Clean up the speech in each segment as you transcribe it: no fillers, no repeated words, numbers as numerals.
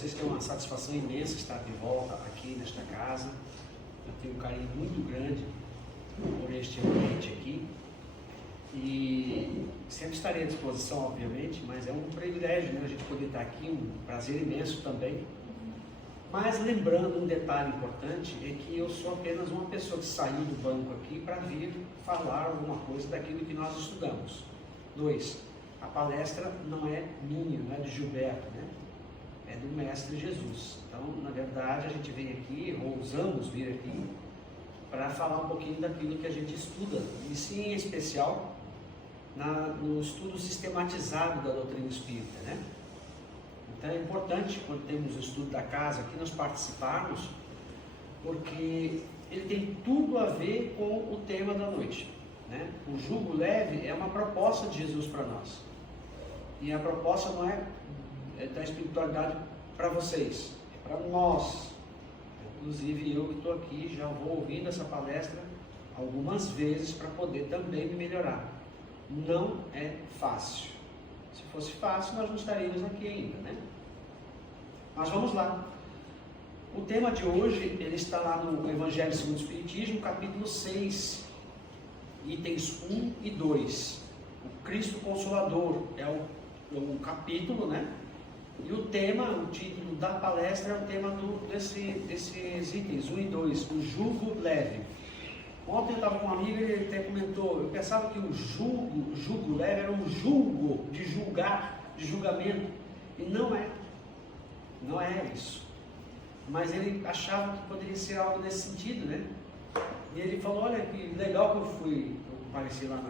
vocês que é uma satisfação imensa estar de volta aqui nesta casa. Eu tenho um carinho muito grande por este ambiente aqui e sempre estarei à disposição, obviamente, mas é um privilégio, né, a gente poder estar aqui, um prazer imenso também. Mas lembrando um detalhe importante, é que eu sou apenas uma pessoa que saiu do banco aqui para vir falar alguma coisa daquilo que nós estudamos. 2. A palestra não é minha, não é de Gilberto, né? É do Mestre Jesus. Então, na verdade, a gente vem aqui, ou ousamos vir aqui, para falar um pouquinho daquilo que a gente estuda, e sim, em especial, no estudo sistematizado da doutrina espírita, né? Então é importante, quando temos o estudo da casa aqui, nós participarmos, porque ele tem tudo a ver com o tema da noite, né? O jugo leve é uma proposta de Jesus para nós, e a proposta não é da espiritualidade para vocês, é para nós. Inclusive eu que estou aqui, já vou ouvindo essa palestra algumas vezes para poder também me melhorar. Não é fácil. Se fosse fácil, nós não estaríamos aqui ainda, né? Mas vamos lá. O tema de hoje, ele está lá no Evangelho segundo o Espiritismo, capítulo 6, itens 1 e 2. O Cristo Consolador é o capítulo, né? E o tema, o título da palestra é o tema desses itens 1 e 2, o jugo leve. Ontem eu estava com um amigo e ele até comentou, eu pensava que o jugo leve era um julgo, de julgar, de julgamento, e não é isso. Mas ele achava que poderia ser algo nesse sentido, né? E ele falou, olha que legal que eu apareci lá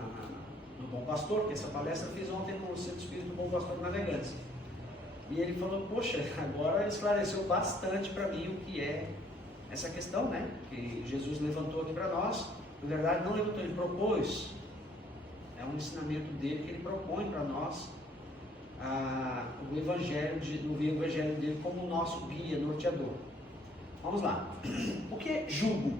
no Bom Pastor, que essa palestra eu fiz ontem no Centro Espírita do Bom Pastor Navegantes. E ele falou, poxa, agora esclareceu bastante para mim o que é essa questão, né? Que Jesus levantou aqui para nós. Na verdade, não levantou, ele propôs. É um ensinamento dele que ele propõe para nós o evangelho dele como nosso guia, norteador. Vamos lá. O que é jugo?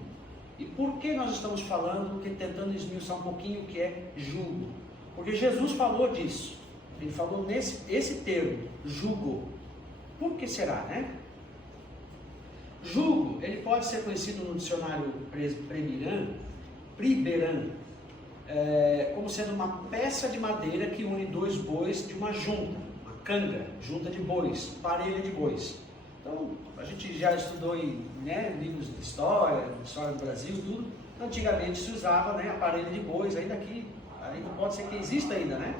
E por que nós estamos falando, tentando esmiuçar um pouquinho o que é jugo? Porque Jesus falou disso. Ele falou esse termo, jugo. Por que será, né? Jugo, ele pode ser conhecido no dicionário Priberan, como sendo uma peça de madeira que une dois bois de uma junta, uma canga, junta de bois, parelha de bois. Então, a gente já estudou em livros de história do Brasil, tudo. Antigamente se usava, né, a parelha de bois, ainda pode ser que exista ainda, né?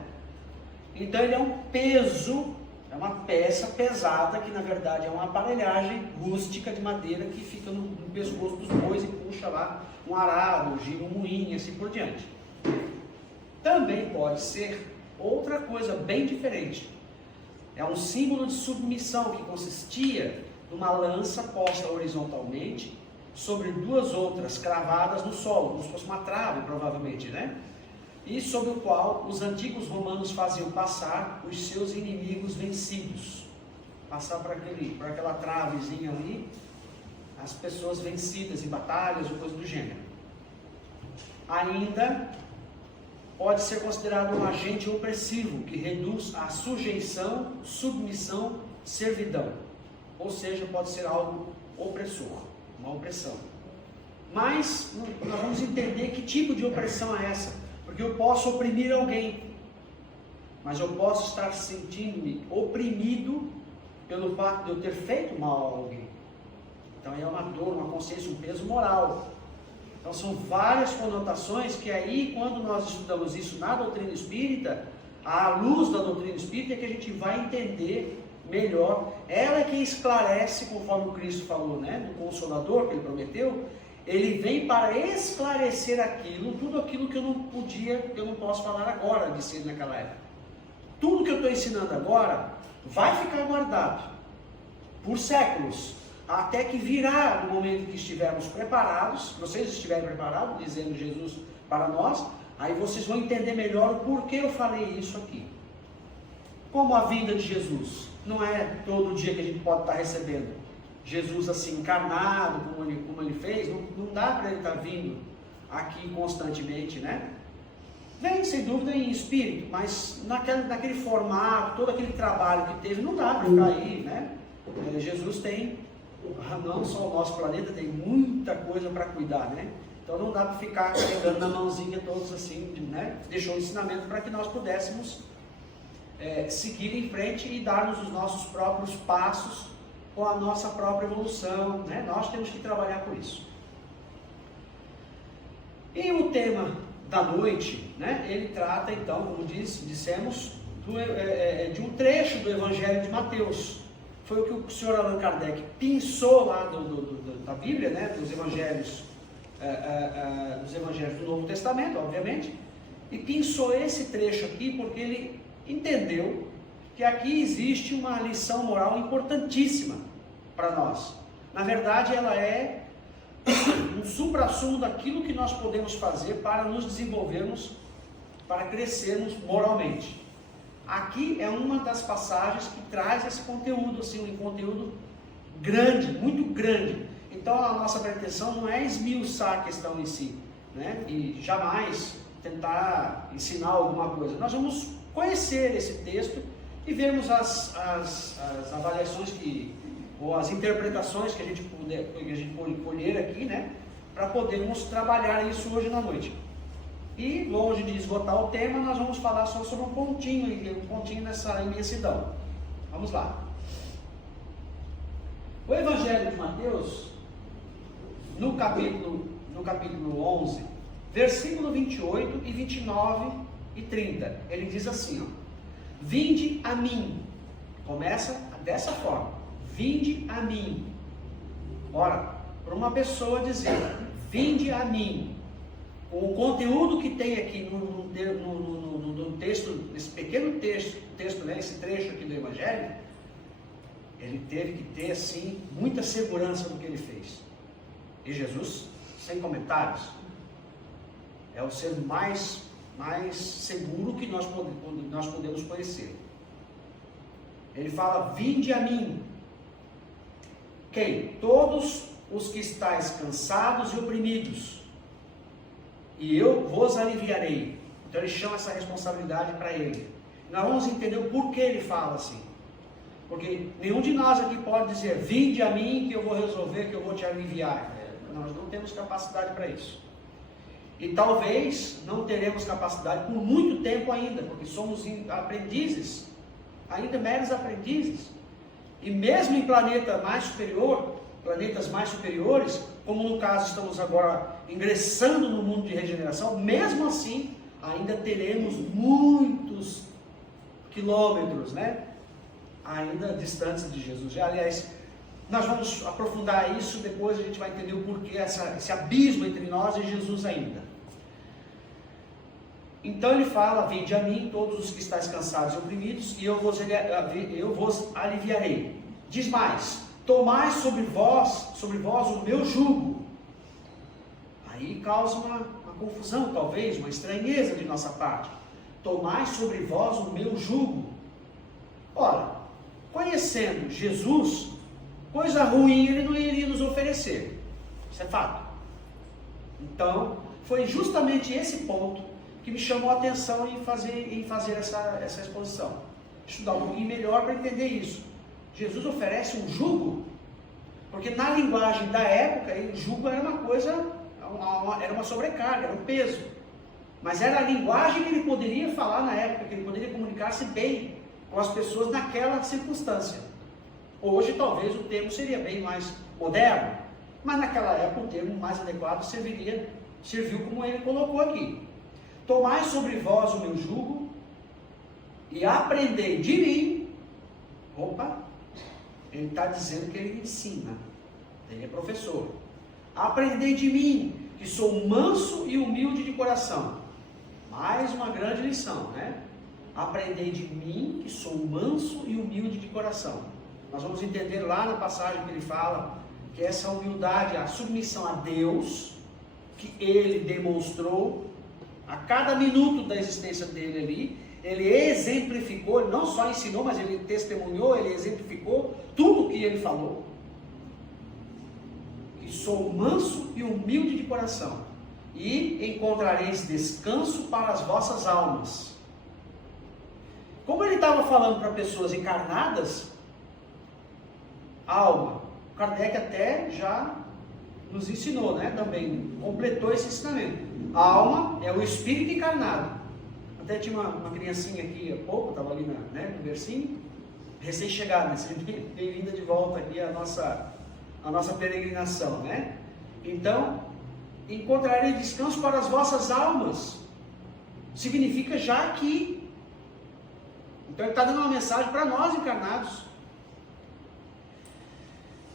Então ele é um peso, é uma peça pesada que na verdade é uma aparelhagem rústica de madeira que fica no pescoço dos bois e puxa lá um arado, gira um moinho e assim por diante. Também pode ser outra coisa bem diferente. É um símbolo de submissão que consistia numa lança posta horizontalmente sobre duas outras cravadas no solo, como se fosse uma trave provavelmente, né? E sobre o qual os antigos romanos faziam passar os seus inimigos vencidos. Passar por aquela travezinha ali, as pessoas vencidas em batalhas ou coisa do gênero. Ainda pode ser considerado um agente opressivo, que reduz a sujeição, submissão, servidão. Ou seja, pode ser algo opressor, uma opressão. Mas nós vamos entender que tipo de opressão é essa. Porque eu posso oprimir alguém, mas eu posso estar sentindo-me oprimido pelo fato de eu ter feito mal a alguém. Então é uma dor, uma consciência, um peso moral. Então são várias conotações que aí, quando nós estudamos isso na doutrina espírita, à luz da doutrina espírita, é que a gente vai entender melhor. Ela é quem esclarece, conforme o Cristo falou, né, do Consolador que ele prometeu. Ele vem para esclarecer tudo aquilo que eu não posso falar agora, disse ele naquela época. Tudo que eu estou ensinando agora vai ficar guardado por séculos, até que virá no momento que estivermos preparados, vocês estiverem preparados, dizendo Jesus para nós, aí vocês vão entender melhor o porquê eu falei isso aqui. Como a vinda de Jesus não é todo dia que a gente pode estar recebendo Jesus assim encarnado, como ele fez, não dá para ele estar vindo aqui constantemente, né? Vem sem dúvida em espírito, mas naquele formato, todo aquele trabalho que teve, não dá para ficar aí, né? porque Jesus tem, não só o nosso planeta, tem muita coisa para cuidar, né? Então não dá para ficar pegando na mãozinha todos assim, né? Deixou um ensinamento para que nós pudéssemos seguir em frente e darmos os nossos próprios passos com a nossa própria evolução, né? Nós temos que trabalhar por isso. E o tema da noite, né? Ele trata então, como dissemos, de um trecho do Evangelho de Mateus. Foi o que o senhor Allan Kardec pinçou lá da Bíblia, né? Dos Evangelhos do Novo Testamento, obviamente, e pinçou esse trecho aqui porque ele entendeu que aqui existe uma lição moral importantíssima para nós. Na verdade, ela é um suprassumo daquilo que nós podemos fazer para nos desenvolvermos, para crescermos moralmente. Aqui é uma das passagens que traz esse conteúdo, assim, um conteúdo grande, muito grande. Então a nossa pretensão não é esmiuçar a questão em si, né? E jamais tentar ensinar alguma coisa. Nós vamos conhecer esse texto e vermos as avaliações ou as interpretações que a gente pode colher aqui, né? Para podermos trabalhar isso hoje na noite. E longe de esgotar o tema, nós vamos falar só sobre um pontinho nessa imensidão. Vamos lá. O Evangelho de Mateus, no capítulo 11, versículo 28 e 29 e 30, ele diz assim, ó: vinde a mim. Começa dessa forma: vinde a mim. Ora, para uma pessoa dizer vinde a mim, com o conteúdo que tem aqui no texto, nesse pequeno texto, né, esse trecho aqui do Evangelho, ele teve que ter assim muita segurança do que ele fez. E Jesus, sem comentários, é o ser mais seguro que nós podemos conhecer. Ele fala: vinde a mim. Quem? Todos os que estáis cansados e oprimidos, e eu vos aliviarei. Então ele chama essa responsabilidade para ele. Nós vamos entender o porquê ele fala assim. Porque nenhum de nós aqui pode dizer: vinde a mim que eu vou resolver, que eu vou te aliviar. Nós não temos capacidade para isso. E talvez não teremos capacidade por muito tempo ainda, porque somos aprendizes, ainda meros aprendizes. E mesmo em planetas mais superiores, como no caso estamos agora ingressando no mundo de regeneração, mesmo assim, ainda teremos muitos quilômetros, né? Ainda distantes de Jesus. Aliás, nós vamos aprofundar isso, depois a gente vai entender o porquê, esse abismo entre nós e Jesus ainda. Então ele fala: vinde a mim todos os que estáis cansados e oprimidos, e eu vos aliviarei. Diz mais: tomai sobre vós o meu jugo. Aí causa uma confusão, talvez, uma estranheza de nossa parte. Tomai sobre vós o meu jugo. Ora, conhecendo Jesus, coisa ruim ele não iria nos oferecer. Isso é fato. Então, foi justamente esse ponto que me chamou a atenção em fazer essa exposição. Estudar um pouquinho melhor para entender isso. Jesus oferece um jugo, porque na linguagem da época, o jugo era uma coisa, era uma sobrecarga, era um peso. Mas era a linguagem que ele poderia falar na época, que ele poderia comunicar-se bem com as pessoas naquela circunstância. Hoje talvez o termo seria bem mais moderno, mas naquela época o termo mais adequado serviu como ele colocou aqui. Tomai sobre vós o meu jugo e aprendei de mim. Opa, ele está dizendo que ele ensina, ele é professor. Aprendei de mim, que sou manso e humilde de coração. Mais uma grande lição, né? Aprendei de mim, que sou manso e humilde de coração. Nós vamos entender lá na passagem que ele fala que essa humildade, a submissão a Deus, que ele demonstrou a cada minuto da existência dele ali, ele exemplificou, não só ensinou, mas ele testemunhou, ele exemplificou tudo o que ele falou. Que sou manso e humilde de coração, e encontrareis descanso para as vossas almas. Como ele estava falando para pessoas encarnadas, alma. Kardec até já nos ensinou, né? Também completou esse ensinamento. A alma é o espírito encarnado. Até tinha uma criancinha aqui há pouco, estava ali no versinho, recém-chegada, bem-vinda de volta aqui à nossa peregrinação, né? Então, encontrarei descanso para as vossas almas. Significa já aqui. Então ele está dando uma mensagem para nós encarnados.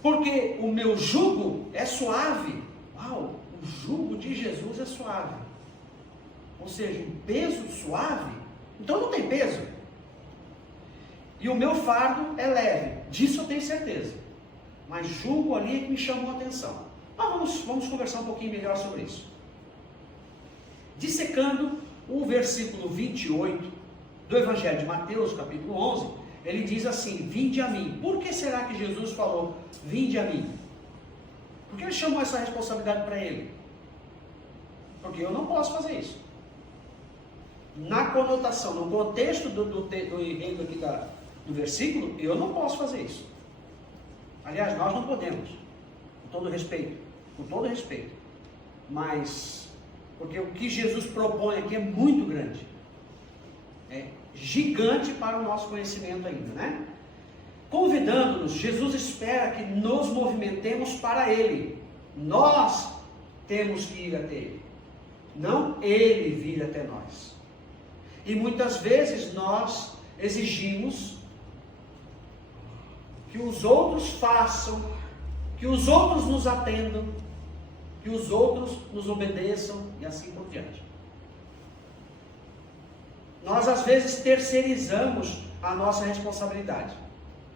Porque o meu jugo é suave. Uau, o jugo de Jesus é suave. Ou seja, um peso suave. Então não tem peso. E o meu fardo é leve. Disso eu tenho certeza. Mas jugo ali é que me chamou a atenção. Mas vamos conversar um pouquinho melhor sobre isso. Dissecando o versículo 28 do Evangelho de Mateus, capítulo 11, ele diz assim: vinde a mim. Por que será que Jesus falou, vinde a mim? Por que ele chamou essa responsabilidade para ele? Porque eu não posso fazer isso. Na conotação, no contexto do enredo aqui do versículo, eu não posso fazer isso. Aliás, nós não podemos, com todo respeito, mas, porque o que Jesus propõe aqui é muito grande, é gigante para o nosso conhecimento ainda, né? Convidando-nos, Jesus espera que nos movimentemos para Ele. Nós temos que ir até Ele, não Ele vir até nós. E muitas vezes nós exigimos que os outros façam, que os outros nos atendam, que os outros nos obedeçam e assim por diante. Nós às vezes terceirizamos a nossa responsabilidade.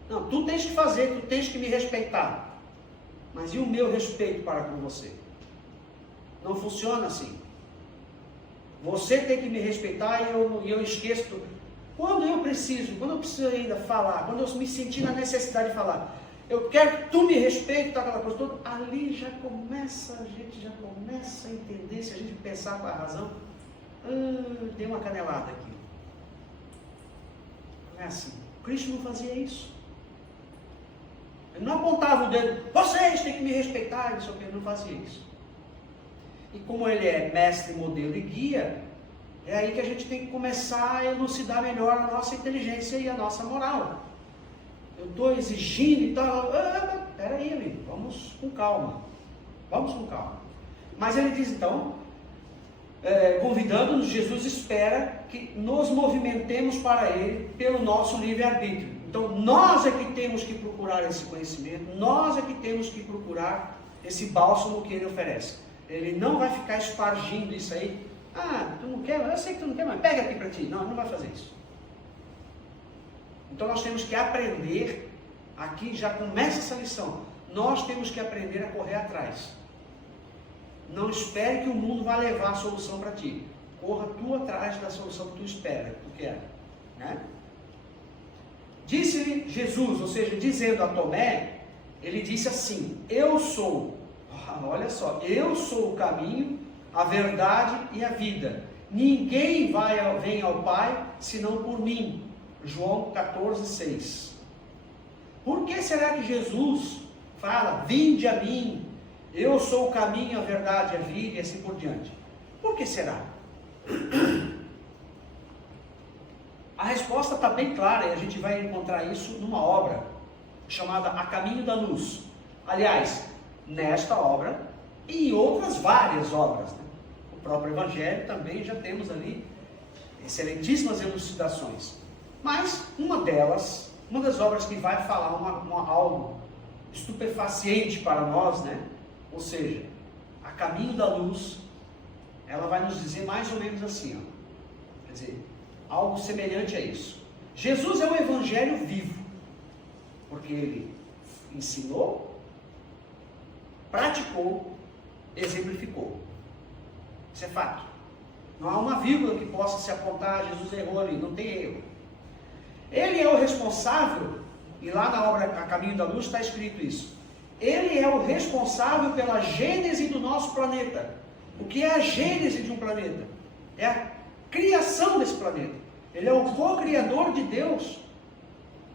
Não, tu tens que fazer, tu tens que me respeitar. Mas e o meu respeito para com você? Não funciona assim. Você tem que me respeitar e eu esqueço. Quando eu preciso ainda falar, quando eu me sentir na necessidade de falar, eu quero que tu me respeites, tá, aquela coisa toda, ali a gente já começa a entender, se a gente pensar com a razão, dei uma canelada aqui. Não é assim. Cristo não fazia isso. Ele não apontava o dedo, vocês têm que me respeitar, não sei o que, ele não fazia isso. E como ele é mestre, modelo e guia, é aí que a gente tem que começar a elucidar melhor a nossa inteligência e a nossa moral. Eu estou exigindo e tal, peraí, amigo, vamos com calma. Mas ele diz então, convidando-nos, Jesus espera que nos movimentemos para Ele pelo nosso livre-arbítrio. Então nós é que temos que procurar esse conhecimento, nós é que temos que procurar esse bálsamo que Ele oferece. Ele não vai ficar espargindo isso aí. Tu não quer? Eu sei que tu não quer, mas pega aqui para ti. Não, ele não vai fazer isso. Então nós temos que aprender, aqui já começa essa lição, nós temos que aprender a correr atrás. Não espere que o mundo vá levar a solução para ti. Corra tu atrás da solução que tu espera, que tu quer. Né? Disse-lhe Jesus, ou seja, dizendo a Tomé, ele disse assim, eu sou, olha só, eu sou o caminho, a verdade e a vida. Ninguém vem ao Pai senão por mim. João 14:6. Por que será que Jesus fala, vinde a mim, eu sou o caminho, a verdade, a vida e assim por diante? Por que será? A resposta está bem clara e a gente vai encontrar isso numa obra chamada A Caminho da Luz. Aliás, nesta obra e em outras várias obras, né? O próprio Evangelho também já temos ali excelentíssimas elucidações. Mas uma das obras que vai falar algo estupefaciente para nós, né? Ou seja, A Caminho da Luz, ela vai nos dizer mais ou menos assim, ó. Quer dizer, algo semelhante a isso. Jesus é o Evangelho vivo, porque ele ensinou, praticou, exemplificou. Isso é fato. Não há uma vírgula que possa se apontar, Jesus errou ali, não tem erro. Ele é o responsável, e lá na obra A Caminho da Luz está escrito isso. Ele é o responsável pela gênese do nosso planeta. O que é a gênese de um planeta? É a criação desse planeta. Ele é o co-criador de Deus,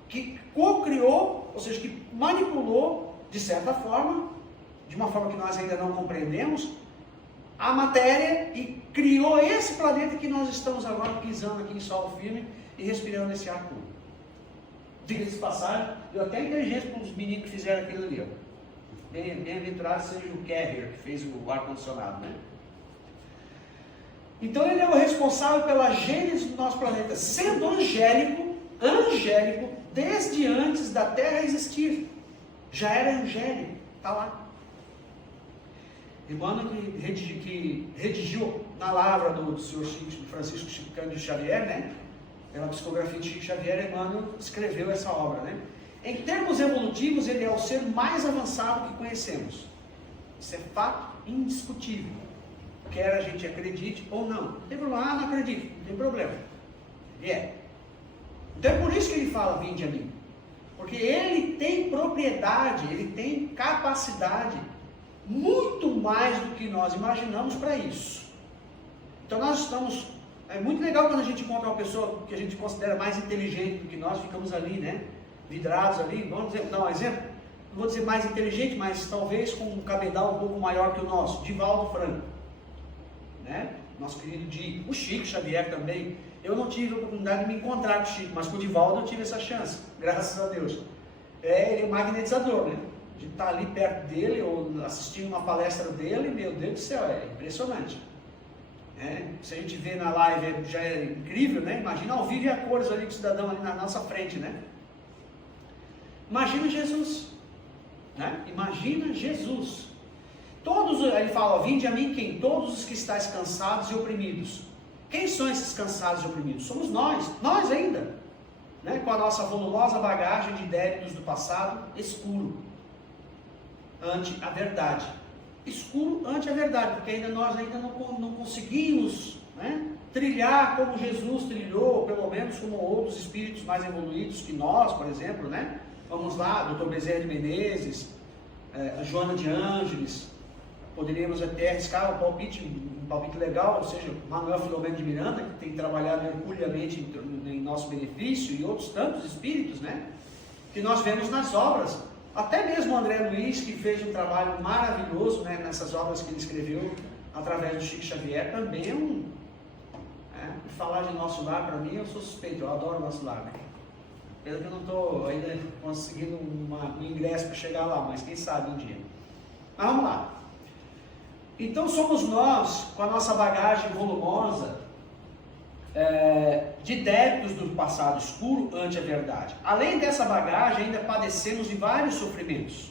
que co-criou, ou seja, que manipulou, de certa forma, de uma forma que nós ainda não compreendemos, a matéria e criou esse planeta que nós estamos agora pisando aqui em solo firme e respirando esse ar puro. Diga-se de passagem, deu até inteligência para os meninos que fizeram aquilo ali. Bem-aventurado seja o Carrier, que fez o ar-condicionado, né? Então ele é o responsável pela gênese do nosso planeta, sendo angélico, desde antes da Terra existir. Já era angélico, está lá. Emmanuel que redigiu na lavra do senhor Francisco Chico Cândido Xavier, né? Pela psicografia de Chico Xavier, Emmanuel escreveu essa obra, né? Em termos evolutivos, ele é o ser mais avançado que conhecemos. Isso é fato indiscutível. Quer a gente acredite ou não. Não tem problema. Ah, não acredito. Não tem problema. Ele é. Então é por isso que ele fala, vinde a mim. Porque ele tem propriedade, ele tem capacidade muito mais do que nós imaginamos para isso. Então nós estamos... É muito legal quando a gente encontra uma pessoa que a gente considera mais inteligente do que nós, ficamos ali, né? Vidrados ali. Vamos dar um exemplo? Não vou dizer mais inteligente, mas talvez com um cabedal um pouco maior que o nosso. Divaldo Franco, né? Nosso querido Di. O Chico Xavier também. Eu não tive a oportunidade de me encontrar com o Chico, mas com o Divaldo eu tive essa chance, graças a Deus. Ele é magnetizador, né? A gente está ali perto dele, ou assistindo uma palestra dele, meu Deus do céu, é impressionante. Se a gente vê na live já é incrível, né? Imagina ao vivo e a cores ali com o cidadão ali na nossa frente, né? Imagina Jesus, né? Imagina Jesus. Todos, ele fala, ó, vinde a mim quem? Todos os que estáis cansados e oprimidos. Quem são esses cansados e oprimidos? Somos nós ainda, né? Com a nossa volumosa bagagem de débitos do passado escuro ante a verdade. Escuro ante a verdade, porque nós ainda não conseguimos, né, trilhar como Jesus trilhou, pelo menos como outros espíritos mais evoluídos que nós, por exemplo, né? Vamos lá, Dr. Bezerra de Menezes, Joana de Ângeles, poderíamos até arriscar um palpite legal, ou seja, Manuel Filomeno de Miranda, que tem trabalhado herculeamente em nosso benefício, e outros tantos espíritos, né? Que nós vemos nas obras. Até mesmo o André Luiz, que fez um trabalho maravilhoso, né, nessas obras que ele escreveu através do Chico Xavier, também é falar de Nosso Lar, para mim, eu sou suspeito, eu adoro Nosso Lar, né? Pena que eu não estou ainda conseguindo um ingresso para chegar lá, mas quem sabe um dia. Mas vamos lá. Então somos nós, com a nossa bagagem volumosa, de débitos do passado escuro ante a verdade. Além dessa bagagem, ainda padecemos de vários sofrimentos.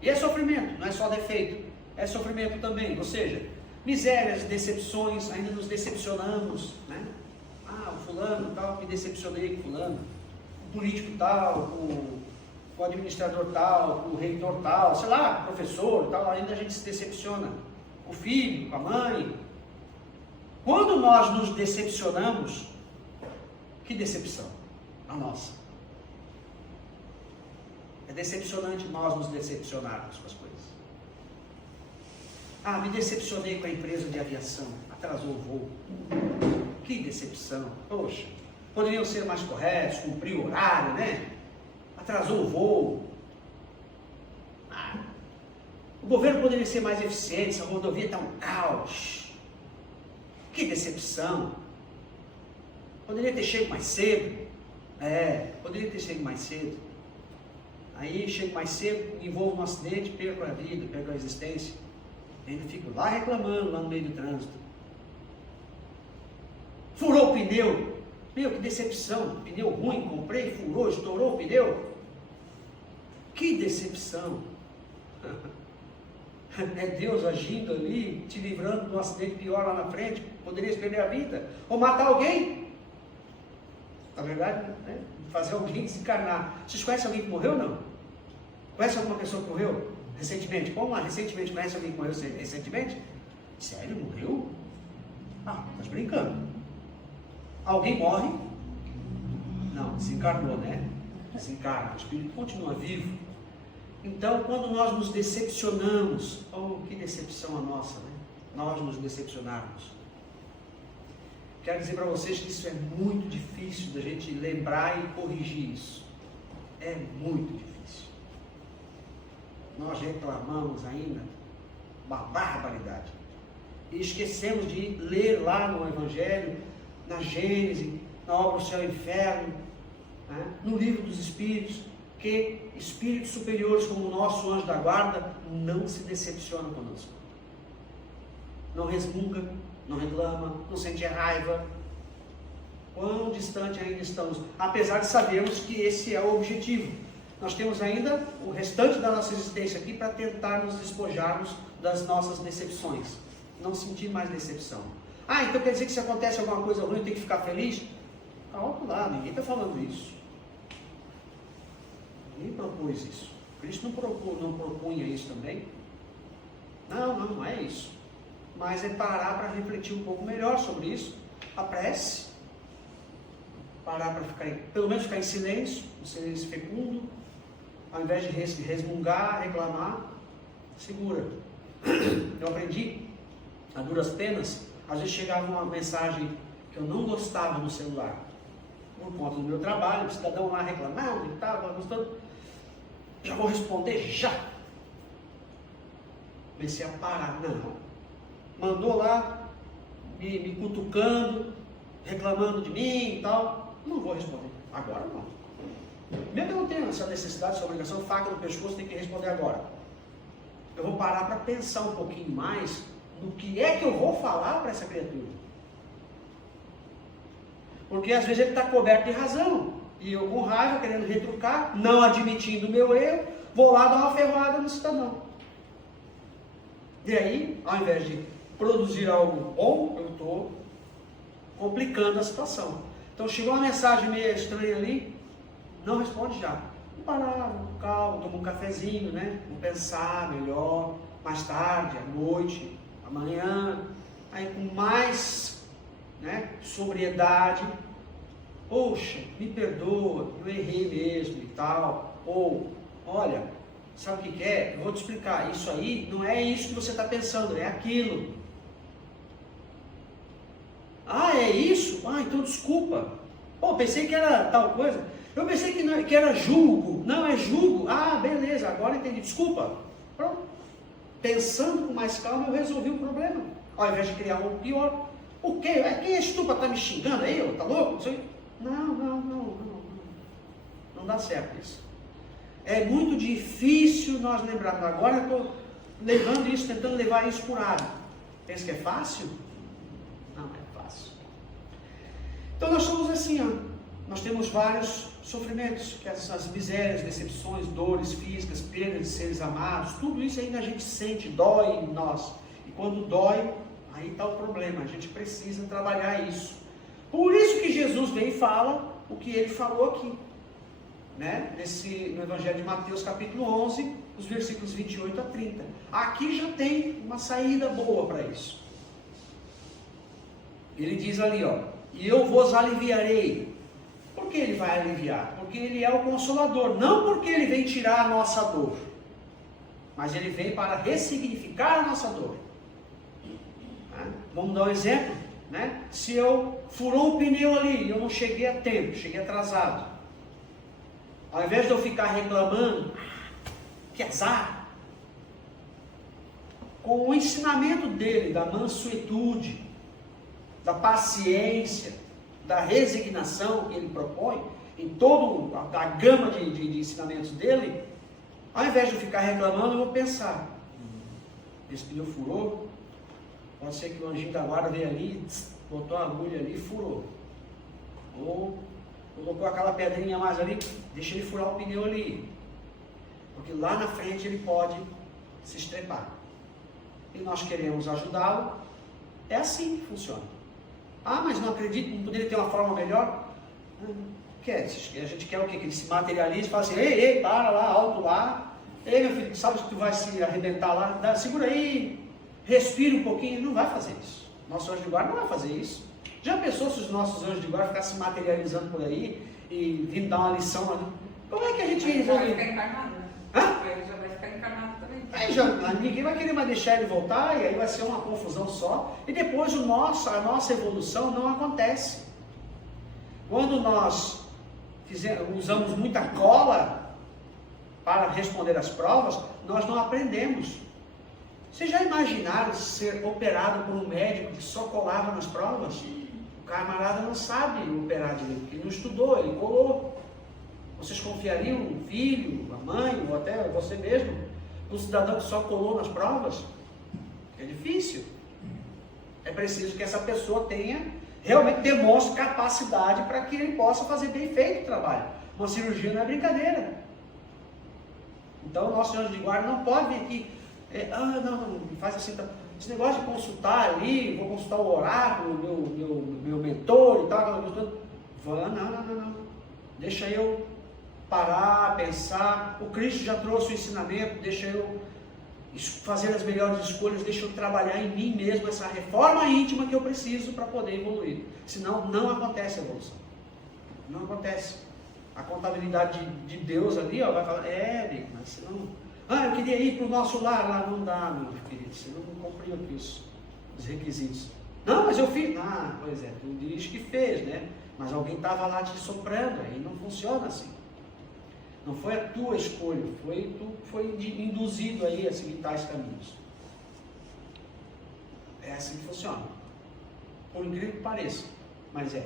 E é sofrimento, não é só defeito, é sofrimento também. Ou seja, misérias, decepções, ainda nos decepcionamos, né? Ah, o fulano tal, me decepcionei com o fulano. O político tal, o administrador tal, o reitor tal, sei lá, o professor tal, ainda a gente se decepciona. O filho, com a mãe. Quando nós nos decepcionamos, que decepção? A nossa. É decepcionante nós nos decepcionarmos com as coisas. Ah, me decepcionei com a empresa de aviação, atrasou o voo. Que decepção. Poxa, poderiam ser mais corretos, cumprir o horário, né? Atrasou o voo. O governo poderia ser mais eficiente, essa rodovia está um caos. Que decepção. Poderia ter chego mais cedo. Poderia ter chego mais cedo. Aí chego mais cedo, me envolvo num acidente, perco a vida, perco a existência. Ainda fico lá reclamando, lá no meio do trânsito. Furou o pneu. Meu, que decepção. Pneu ruim, comprei, furou, estourou o pneu. Que decepção. É Deus agindo ali, te livrando de um acidente pior lá na frente, poderias perder a vida, ou matar alguém, na verdade, né? Fazer alguém desencarnar. Vocês conhecem alguém que morreu ou não? Conhece alguma pessoa que morreu recentemente? Vamos lá, recentemente, conhece alguém que morreu recentemente? Sério, morreu? Ah, estás brincando. Alguém morre? Não, desencarnou, né? Desencarna, o espírito continua vivo. Então, quando nós nos decepcionamos, oh, que decepção a nossa, né? Nós nos decepcionarmos. Quero dizer para vocês que isso é muito difícil da gente lembrar e corrigir isso. É muito difícil. nós reclamamos ainda uma barbaridade. E esquecemos de ler lá no Evangelho, na Gênesis, na obra do Céu e Inferno, né? No livro dos Espíritos, que espíritos superiores como o nosso anjo da guarda não se decepcionam conosco. Não resmunga, não reclama, não sente raiva. Quão distante ainda estamos, apesar de sabermos que esse é o objetivo. Nós temos ainda o restante da nossa existência aqui para tentar nos despojarmos das nossas decepções. Não sentir mais decepção. Ah, então quer dizer que se acontece alguma coisa ruim eu tenho que ficar feliz? Alto lá, ninguém está falando isso. Ninguém propôs isso. Cristo não propunha isso também. Não é isso. Mas é parar para refletir um pouco melhor sobre isso. A prece. Parar para pelo menos ficar em silêncio, um silêncio fecundo. Ao invés de resmungar, reclamar, segura. Eu aprendi, a duras penas, às vezes chegava uma mensagem que eu não gostava no celular, por conta do meu trabalho, o cidadão lá reclamando e tal, gostando. Já vou responder já. Comecei a parar, não. Mandou lá, me cutucando, reclamando de mim e tal, não vou responder, agora não. Mesmo que eu não tenha essa necessidade, essa obrigação, faca no pescoço, tem que responder agora. Eu vou parar para pensar um pouquinho mais no que é que eu vou falar para essa criatura. Porque às vezes ele está coberto de razão, e eu com raiva, querendo retrucar, não admitindo o meu erro, vou lá dar uma ferroada no cidadão. E aí, ao invés de produzir algo bom, eu estou complicando a situação. Então chegou uma mensagem meio estranha ali, não responde já. Vou parar, calma, tomo um cafezinho, né? Vou pensar melhor, mais tarde, à noite, amanhã, aí com mais, né, sobriedade. Poxa, me perdoa, eu errei mesmo e tal. Ou, olha, sabe o que é? Eu vou te explicar, isso aí não é isso que você está pensando, é aquilo. Ah, é isso? Ah, então desculpa. Pô, pensei que era tal coisa. Eu pensei que era julgo. Não, é julgo. Ah, beleza, agora entendi. Desculpa. Pronto. Pensando com mais calma, eu resolvi o problema. Ao invés de criar um pior. O quê? Quem é estúpido? Está me xingando aí? Tá louco? Não. Não dá certo isso. É muito difícil nós lembrarmos. Agora eu estou levando isso, tentando levar isso por hábito. Pensa que é fácil? Não é fácil. Então nós somos assim, ó. Nós temos vários sofrimentos, que essas misérias, decepções, dores físicas, perdas de seres amados, tudo isso ainda a gente sente, dói em nós. E quando dói, aí está o problema, a gente precisa trabalhar isso. Por isso que Jesus vem e fala o que ele falou aqui, né? No Evangelho de Mateus capítulo 11, os versículos 28 a 30. Aqui já tem uma saída boa para isso. Ele diz ali, ó, e eu vos aliviarei. Por que ele vai aliviar? Porque ele é o Consolador, não porque ele vem tirar a nossa dor, mas ele vem para ressignificar a nossa dor. Vamos dar um exemplo, né? Se eu furou um pneu ali e eu não cheguei a tempo, cheguei atrasado, ao invés de eu ficar reclamando, que azar, com o ensinamento dele, da mansuetude, da paciência, da resignação que ele propõe, em toda a gama de ensinamentos dele, ao invés de eu ficar reclamando, eu vou pensar, esse pneu furou, pode ser que o anjinho da guarda veio ali, botou a agulha ali e furou. Ou colocou aquela pedrinha mais ali, deixa ele furar o pneu ali. Porque lá na frente ele pode se estrepar. E nós queremos ajudá-lo. É assim que funciona. Ah, mas não acredito, não poderia ter uma forma melhor? A gente quer o quê? Que ele se materialize e fala assim, ei, para lá, alto lá. Ei, meu filho, sabe que tu vai se arrebentar lá? Segura aí, respira um pouquinho. Ele não vai fazer isso. Nosso anjo de guarda não vai fazer isso. Já pensou se os nossos anjos de guarda ficassem se materializando por aí e vindo dar uma lição ali? Como é que a gente ia resolver? Ele vai ficar encarnado, né? Ele já vai ficar encarnado também. Aí ninguém vai querer mais deixar ele voltar, e aí vai ser uma confusão só. E depois a nossa evolução não acontece. Quando nós usamos muita cola, para responder às provas, nós não aprendemos. Vocês já imaginaram ser operado por um médico que só colava nas provas? O camarada não sabe operar direito, porque ele não estudou, ele colou. Vocês confiariam no filho, a mãe, ou até você mesmo, um cidadão que só colou nas provas? É difícil. É preciso que essa pessoa realmente demonstre capacidade para que ele possa fazer bem feito o trabalho. Uma cirurgia não é brincadeira. Então, o nosso anjo de guarda não pode vir aqui, não, faz assim, esse negócio de consultar ali, vou consultar o oráculo, meu mentor e tal, não. Deixa eu parar, pensar. O Cristo já trouxe o ensinamento, deixa eu fazer as melhores escolhas, deixa eu trabalhar em mim mesmo essa reforma íntima que eu preciso para poder evoluir. Senão não acontece a evolução. Não acontece. A contabilidade de Deus ali, vai falar, Dico, mas senão... eu queria ir para o nosso lar, lá não dá, meu querido, você não cumpriu aqui os requisitos. Não, mas eu fiz. Pois é, tu diz que fez, né? Mas alguém estava lá te soprando, aí não funciona assim. Não foi a tua escolha, tu foi induzido aí a seguir tais caminhos. É assim que funciona. Por incrível que pareça, mas é.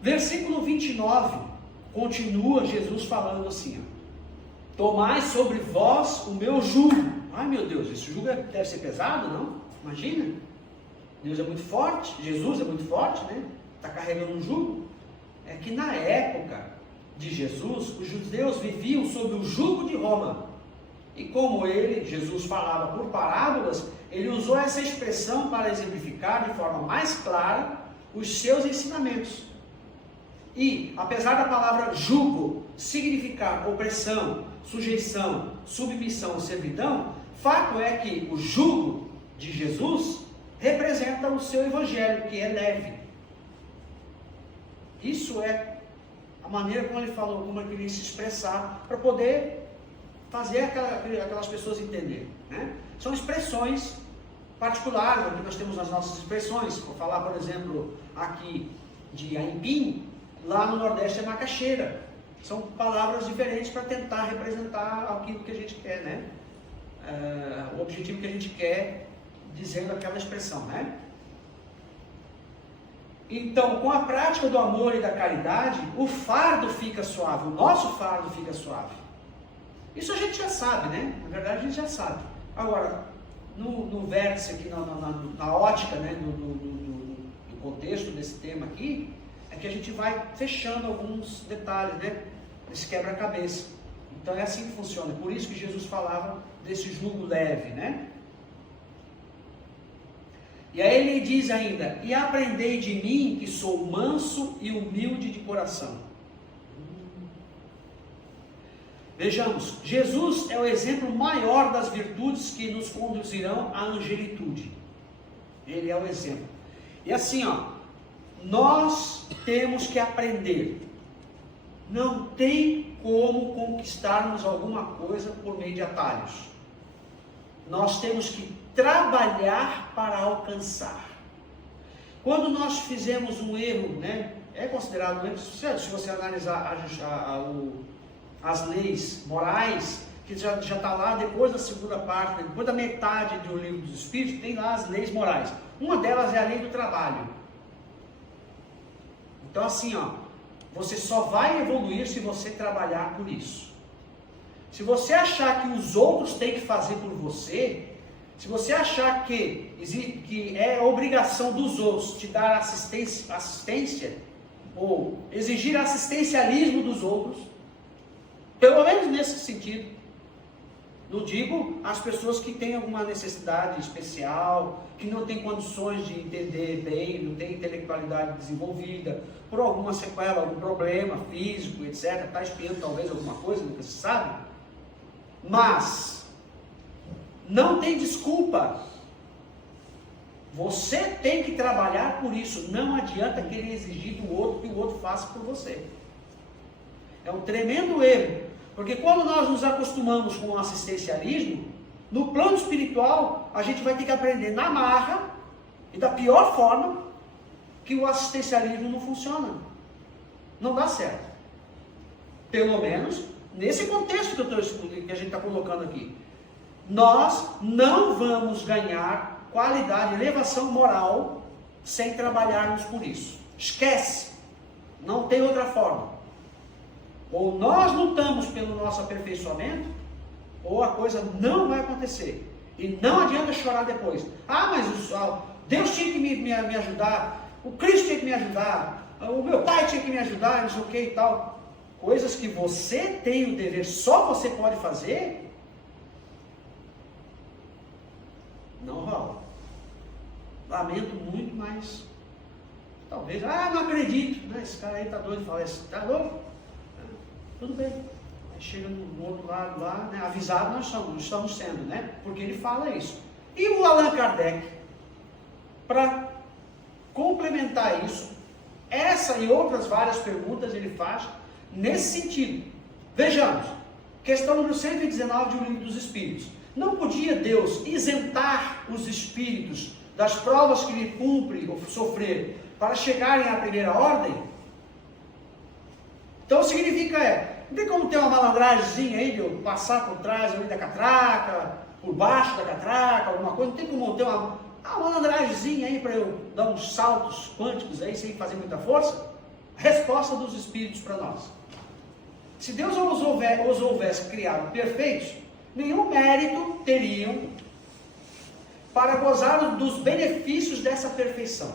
Versículo 29, continua Jesus falando assim, tomai sobre vós o meu jugo. Ai meu Deus, esse jugo deve ser pesado, não? Imagina. Deus é muito forte, Jesus é muito forte, né? Está carregando um jugo. É que na época de Jesus, os judeus viviam sob o jugo de Roma. E como Jesus falava por parábolas, ele usou essa expressão para exemplificar de forma mais clara os seus ensinamentos. E, apesar da palavra jugo significar opressão, sujeição, submissão, servidão, fato é que o jugo de Jesus representa o seu evangelho, que é leve. Isso é a maneira como ele falou, como ele queria se expressar, para poder fazer aquelas pessoas entenderem, né? São expressões particulares, aqui nós temos as nossas expressões. Vou falar, por exemplo, aqui de aipim, lá no Nordeste é macaxeira. São palavras diferentes para tentar representar aquilo que a gente quer, né? O objetivo que a gente quer dizendo aquela expressão, né? Então, com a prática do amor e da caridade, o fardo fica suave, o nosso fardo fica suave. Isso a gente já sabe, né? Na verdade, a gente já sabe. Agora, no vértice aqui, na ótica, né? do contexto desse tema aqui, é que a gente vai fechando alguns detalhes, né? Esse quebra-cabeça. Então, é assim que funciona. Por isso que Jesus falava desse jugo leve, né? E aí ele diz ainda, e aprendei de mim que sou manso e humilde de coração. Vejamos, Jesus é o exemplo maior das virtudes que nos conduzirão à angelitude. Ele é o exemplo. E assim, nós temos que aprender. Não tem como conquistarmos alguma coisa por meio de atalhos. Nós temos que trabalhar para alcançar. Quando nós fizemos um erro, né, é considerado um erro, se você analisar as leis morais, que já está lá depois da segunda parte, depois da metade do livro dos Espíritos, tem lá as leis morais. Uma delas é a lei do trabalho. Então assim, você só vai evoluir se você trabalhar por isso. Se você achar que os outros têm que fazer por você, se você achar que é obrigação dos outros te dar assistência ou exigir assistencialismo dos outros, pelo menos nesse sentido, não digo as pessoas que têm alguma necessidade especial, que não têm condições de entender bem, não têm intelectualidade desenvolvida, por alguma sequela, algum problema físico, etc., está espiando talvez alguma coisa, nunca se sabe, mas não tem desculpa. Você tem que trabalhar por isso. Não adianta querer exigir do outro que o outro faça por você. É um tremendo erro. Porque quando nós nos acostumamos com o assistencialismo, no plano espiritual, a gente vai ter que aprender na marra e da pior forma que o assistencialismo não funciona. Não dá certo. Pelo menos nesse contexto que a gente está colocando aqui. Nós não vamos ganhar qualidade, elevação moral sem trabalharmos por isso. Esquece. Não tem outra forma. Ou nós lutamos pelo nosso aperfeiçoamento, ou a coisa não vai acontecer. E não adianta chorar depois. Ah, mas Deus tinha que me ajudar, o Cristo tinha que me ajudar, o meu pai tinha que me ajudar, não sei o que e tal. Coisas que você tem o dever, só você pode fazer, não rola. Lamento muito, mas talvez, não acredito, né? Esse cara aí tá doido, fala, tá louco? Tudo bem. Aí chega no outro lado lá, né? Avisado nós estamos sendo, né? Porque ele fala isso. E o Allan Kardec, para complementar isso, essa e outras várias perguntas ele faz nesse sentido. Vejamos, questão número 119 de O Livro dos Espíritos. Não podia Deus isentar os espíritos das provas que lhe cumpre sofrer para chegarem à primeira ordem? Então significa não tem como ter uma malandragemzinha aí de eu passar por trás ali da catraca, por baixo da catraca, alguma coisa, não tem como ter uma malandragemzinha aí para eu dar uns saltos quânticos aí sem fazer muita força? Resposta dos espíritos para nós. Se Deus os houvesse criado perfeitos, nenhum mérito teriam para gozar dos benefícios dessa perfeição.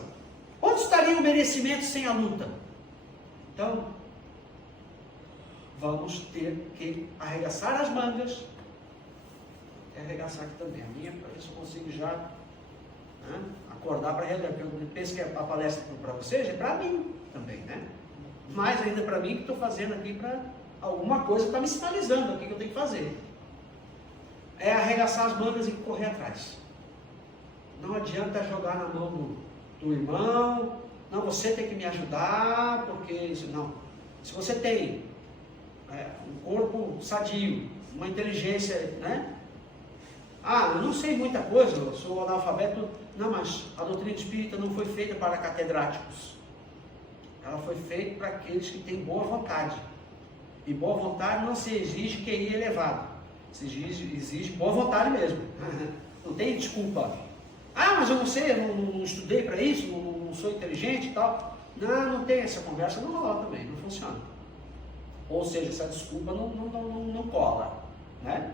Onde estaria o merecimento sem a luta? Então, vamos ter que arregaçar as mangas. Arregaçar aqui também a minha, para ver se eu consigo já acordar para realizar. Porque eu penso que a palestra para vocês é para mim também, né? Mais ainda para mim que estou fazendo aqui para alguma coisa está me sinalizando aqui que eu tenho que fazer. É arregaçar as mangas e correr atrás. Não adianta jogar na mão do irmão. Não, você tem que me ajudar, porque não. Se você tem um corpo sadio, uma inteligência, né? Eu não sei muita coisa, eu sou analfabeto. Não, mas a doutrina espírita não foi feita para catedráticos. Ela foi feita para aqueles que têm boa vontade. E boa vontade não se exige QI elevado. Se exige boa vontade mesmo. Não tem desculpa. Mas eu não sei, eu não estudei para isso, não sou inteligente e tal. Não tem essa conversa, não rola também, não funciona. Ou seja, essa desculpa não cola, né?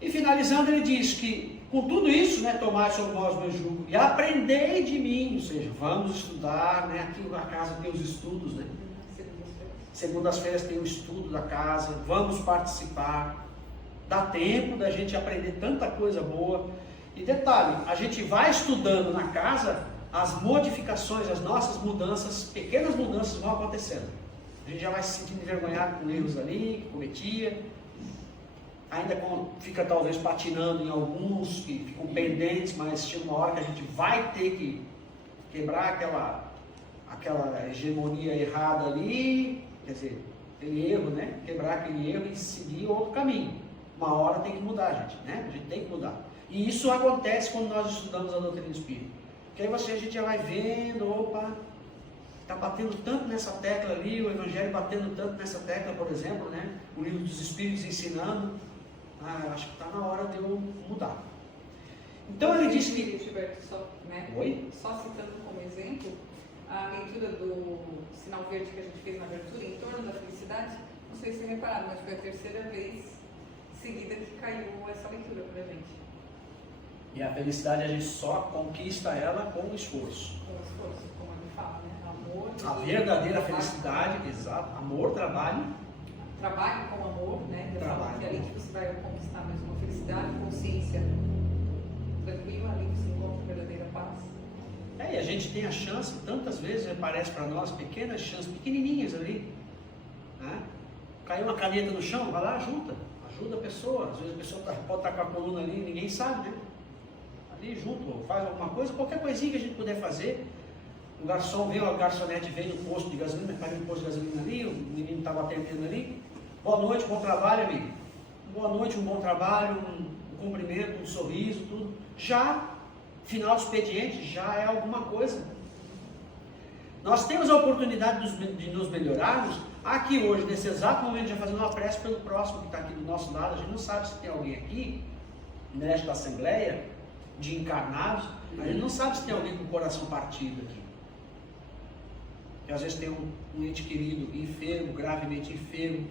E finalizando, ele diz que, com tudo isso, né, tomai sobre vós o meu jugo e aprendei de mim, ou seja, vamos estudar, né? Aqui na casa tem os estudos, né? Segundas-feiras tem o estudo da casa, vamos participar, dá tempo da gente aprender tanta coisa boa. E detalhe, a gente vai estudando na casa, as modificações, as nossas mudanças, pequenas mudanças vão acontecendo. A gente já vai se sentindo envergonhado com erros ali, que cometia, ainda fica talvez patinando em alguns que ficam pendentes, mas chega uma hora que a gente vai ter que quebrar aquela hegemonia errada ali, quer dizer, aquele erro, né? Quebrar aquele erro e seguir outro caminho. Uma hora tem que mudar, gente, né? A gente tem que mudar. E isso acontece quando nós estudamos a doutrina espírita. Porque aí a gente já vai vendo, está batendo tanto nessa tecla ali, o Evangelho batendo tanto nessa tecla, por exemplo, né? O Livro dos Espíritos ensinando. Acho que está na hora de eu mudar. Então ele disse que... Só citando como exemplo, a leitura do sinal verde que a gente fez na abertura, em torno da felicidade, não sei se vocês repararam, mas foi a terceira vez seguida que caiu essa leitura para a gente. E a felicidade a gente só conquista ela com esforço. Com esforço, como ele fala, né? Amor. A verdadeira felicidade, exato. Amor, trabalho. Trabalho com amor, né? Eu Trabalho. falo que é ali que você vai conquistar mesmo uma felicidade, consciência tranquila, ali que você encontra a verdadeira paz. E a gente tem a chance, tantas vezes aparece para nós pequenas chances, pequenininhas ali. Né? Caiu uma caneta no chão, vai lá, ajuda a pessoa. Às vezes a pessoa pode estar com a coluna ali, ninguém sabe, né? Ali junto, faz alguma coisa, qualquer coisinha que a gente puder fazer. O garçom veio, a garçonete veio no posto de gasolina, caiu no posto de gasolina ali, o menino estava atendendo ali. Boa noite, bom trabalho, amigo. Boa noite, um bom trabalho, um cumprimento, um sorriso, tudo. Já, final do expediente, já é alguma coisa. Nós temos a oportunidade de nos melhorarmos Aqui hoje, nesse exato momento, já fazendo uma prece pelo próximo que está aqui do nosso lado, a gente não sabe se tem alguém aqui, nesta assembleia de encarnados, a gente não sabe se tem alguém com o coração partido aqui. Porque às vezes tem um ente querido enfermo, gravemente enfermo,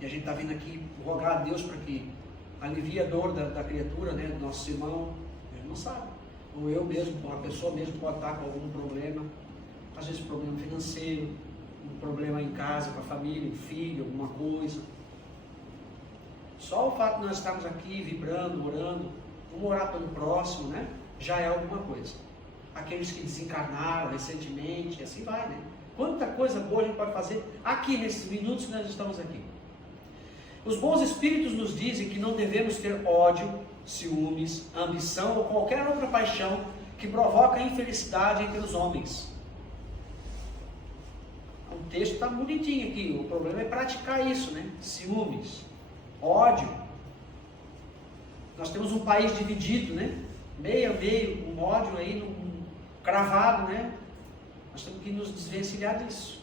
e a gente está vindo aqui rogar a Deus para que alivie a dor da criatura, né, do nosso irmão. A gente não sabe. Ou eu mesmo, uma pessoa mesmo pode estar com algum problema, às vezes problema financeiro, um problema em casa, com a família, um filho, alguma coisa. Só o fato de nós estarmos aqui vibrando, orando, vamos orar pelo próximo, né? Já é alguma coisa. Aqueles que desencarnaram recentemente, assim vai, né? Quanta coisa boa a gente pode fazer aqui nesses minutos que nós estamos aqui. Os bons espíritos nos dizem que não devemos ter ódio, ciúmes, ambição ou qualquer outra paixão que provoca infelicidade entre os homens. O texto está bonitinho aqui, o problema é praticar isso, né? Ciúmes, ódio. Nós temos um país dividido, né? Meio a meio, um ódio aí, cravado, né? Nós temos que nos desvencilhar disso.